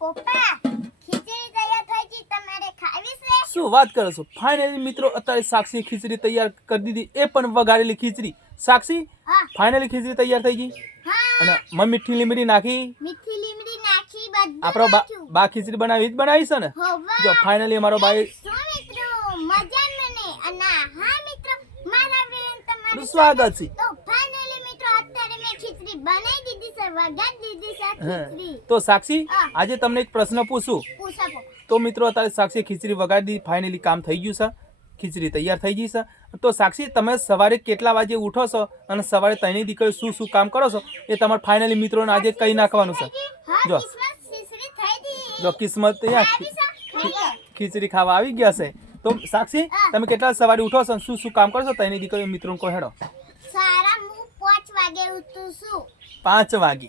પપ્પા ખીચડી તૈયાર થઈ ગઈ તમારે ખાવી છે? શું વાત કરો છો? ફાઇનલી મિત્રો અત્યારે સાક્ષી ખીચડી તૈયાર કરી દીધી. એ પણ વઘારેલી ખીચડી. સાક્ષી ફાઇનલી ખીચડી તૈયાર થઈ ગઈ? અને મમ્મી મીઠી લીમડી નાખી? મીઠી લીમડી નાખી બધું આપણો બા બા ખીચડી બનાવી જ બનાવી છે ને? જો ફાઇનલી અમારો ભાઈ મિત્રો? મજા મને અને હા મિત્રો મારા બેન તમારું સ્વાગત છે તો ફાઇનલી મિત્રો અત્યારે મેં ખીચડી બનાવી દીધી છે વઘારી દીધી છે હા. ખીચડી તો સાક્ષી આજે તમને એક પ્રશ્ન પૂછું. તો મિત્રો અત્યારે સાક્ષી ખીચડી વગાડી ફાઇનલી કામ થઈ ગયું છે. ખીચડી તૈયાર થઈ ગઈ છે. તો સાક્ષી તમે સવારે કેટલા વાગે ઉઠો છો અને સવારે તૈની દીકરી શું શું કામ કરો છો એ તમારે ફાઇનલી મિત્રોને આજે કહી નાખવાનું છે. જો. જો કિસ્મત. ખીચડી ખાવા આવી ગયા છે. તો સાક્ષી તમે કેટલા સવારે ઉઠો છો શું શું કામ કરો છો? તૈની દીકરીઓ મિત્રોને કહો હેડો. વાગે ઉઠું છું. પાંચ વાગે.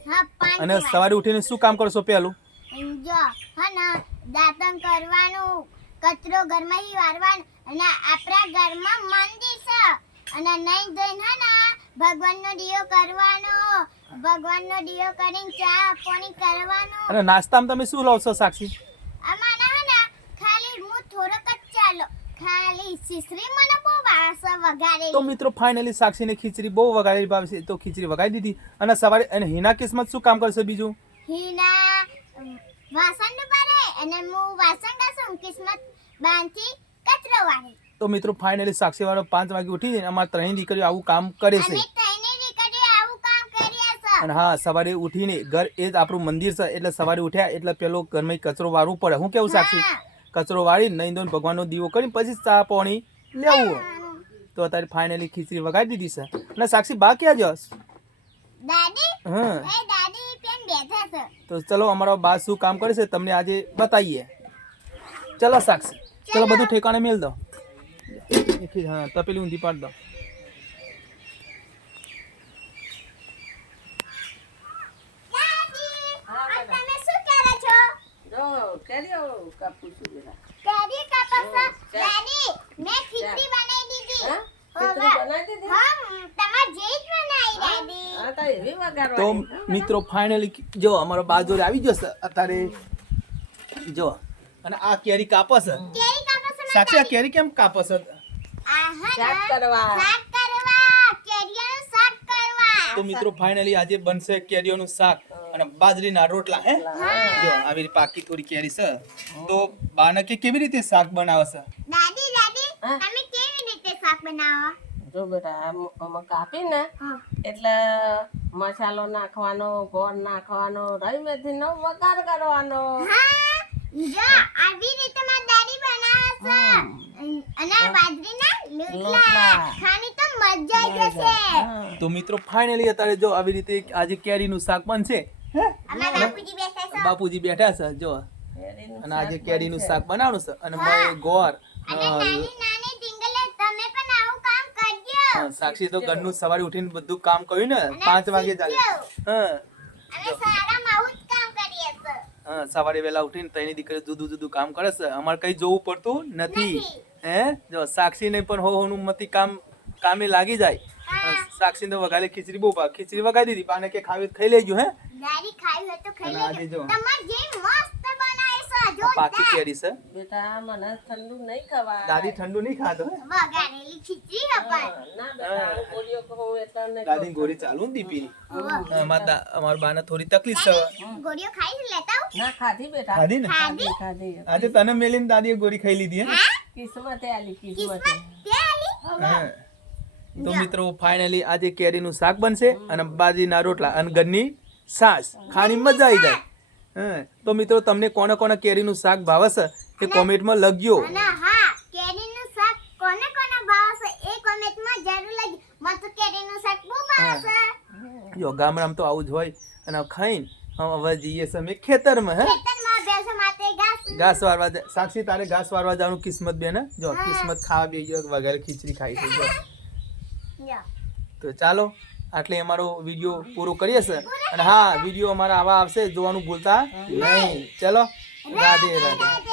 અને સવારે ઉઠીને શું કામ કરશો પહેલું? જો હા દાંતણ કરવાનું કચરો ઘરમાં ઈ વારવાનું અને આપણા ઘરમાં મંદિર છે. અને નહીં જઈને હા ને ભગવાનનો દીયો કરવાનો ભગવાનનો દીયો કરીને ચા પાણી કરવાનો. અને નાસ્તામાં તમે શું લાવશો સાક્ષી? અમારા હા ખાલી હું થોડોક જ ચાલો ખાલી સિસરી મને તો મિત્રો ફાઇનલી સાક્ષીને ખીચડી બહુ વગાડેલી ભાવે છે. તો ખીચડી વગાડી દીધી અને સવારે અને હિના કિસ્મત શું કામ કરશે બીજું? હિના વાસણ ભરે અને હું વાસણ ઘાસું કિસ્મત બાંધી કચરો વાળે. તો મિત્રો ફાઇનલી સાક્ષી વાળો પાંચ વાગે ઉઠી જઈને અમારા ત્રણેય દીકરીઓ આવું કામ કરે છે. અને હા સવારે ઉઠીને ઘર એ જ આપણું મંદિર છે એટલે સવારે ઉઠ્યા એટલે પેલો ઘરમાં કચરો વાળવું પડે. હું કેવું સાક્ષી? કચરો વાળી નહીં ધોઈને ભગવાનનો દીવો કરીને પછી ચા પાણી લેવું. તો અત્યારે ફાઇનલી ખીચડી વગાડી દીધી છે. અને સાક્ષી બા ક્યાં જશ દાદી? હા. એ દાદી પેન બેઠા છે? તો ચલો અમારો બા શું કામ કરે છે તમને આજે બતાવીએ. ચલો સાક્ષી ચલો બધું ઠેકાણે મેલ દો. એ ખી- હા તપેલી ઊંધી પાડ દો. દાદી આ તમે શું કરો છો? જો કેરીઓ કાપું છું જરા. કેરી કાપો છો ચા. દાદી મેં ખીચડી બનાવી દીધી હા? હોવે. ખીચડી બનાવી દીધી? હા તમાર જે જ બનાવી દાદી હા, તો એવી તો વઘારવાની. મિત્રો ફાઇનલી જો અમારો બા આવી જશે અત્યારે જો અને આ કેરી કાપો છે. કેરી કાપો છો સાક્ષી આ કેરી કેમ કાપો છે? આ હા શાક ના, કરવા. શાક કરવા કેરીઓનું શાક કરવા. તો મિત્રો ફાઇનલી આજે બનશે કેરીઓનું શાક અને બાજરીના રોટલા હે? જો આવી પાકી થોડી કેરી છે. તો બાનકે કેવી રીતે શાક બનાવશે દાદી દાદી? તમે કેવી રીતે શાક બનાવો? જો બેટા આમ આમાં કાપીને એટલે મસાલો નાખવાનો ગોળ નાખવાનો રહી મેથી નો વઘાર કરવાનો. જો આવી રીતે મારી દાદી બનાવે અને બાજરીના લોટલા. લોટલા. ખાની તો મજા આવી જશે તો મિત્રો ફાઇનલી અત્યારે જો આવી રીતે આજે કેરીનું શાક બનશે બાપુજી બેઠા છે. બાપુજી બેઠા છે જો. અને આજે શાક કેરીનું શાક બનાવવાનું છે. અને મેં ગોળ અને અ, નાની નાની ડીંગલે તમે પણ આવું કામ કરજો અ, સાક્ષી તો ઘરનું સવારે ઉઠીને બધું કામ કર્યું ને પાંચ વાગે ચાલે. હા. સવારે વહેલા ઉઠીને તેની દીકરી જુદું જુદું કામ કરે છે. અમારે કઈ જોવું પડતું નથી. હે? જો સાક્ષી ને પણ હો હોનું મતી કામ કામે લાગી જાય. સાક્ષી તો વગાડે ખીચડી બહુ ખીચડી વગાડી દીધી પાને કે ખાવી ખાઈ લેજો હે? ખાવી તો ખાઈ લેજો. તમાર જે મસ્ત પાકી કેરી છે. બેટા મને ઠંડુ નહીં ખવાય. દાદી ઠંડુ નહીં ખાતો હે? ખીચડી અપાય ના બેટા હું ગોળીઓ કહું એટલે નહીં દાદી ગોળી ચાલુ ને દીપી માતા અમારા બાને થોડી તકલીફ છે ગોળીઓ ખાઈ લેતા? ના ખાધી બેટા. ખાધી ને? ખાધી? ખાધી આજે તને મેલીને દાદીએ ગોળી ખાઈ લીધી હે? હા? કિસ્મતે આલી કિસ્મતે. તે આલી? તો મિત્રો ફાઇનલી આજે કેરીનું શાક બનશે અને બાજરીના રોટલા અને ઘરની સાસ ખાની મજા આવી જાય. હા. તો મિત્રો તમને કોને કોને કેરીનું શાક ભાવે છે એ કોમેન્ટમાં લખજો. હા કેરીનું શાક કોને કોને ભાવે છે એ કોમેન્ટમાં જરૂર લખજો. મને તો કેરીનું શાક બહુ ભાવે જો ગામડામાં તો આવું જ હોય. અને ખાઈને હવે જઈએ અમે ખેતરમાં હે? ઘાસ. વારવા સાક્ષી તારે ઘાસ વારવા જવાનું કિસ્મત બેન? જો કિસ્મત ખાવા બે ગયો વગેરે ખીચડી ખાઈ છે. તો ચાલો આટલે અમારો વીડિયો પૂરો કરીએ છે અને હા વીડિયો અમારા આવા આવશે જોવાનું ભૂલતા નહીં. ચલો રાધે રાધે રાધે.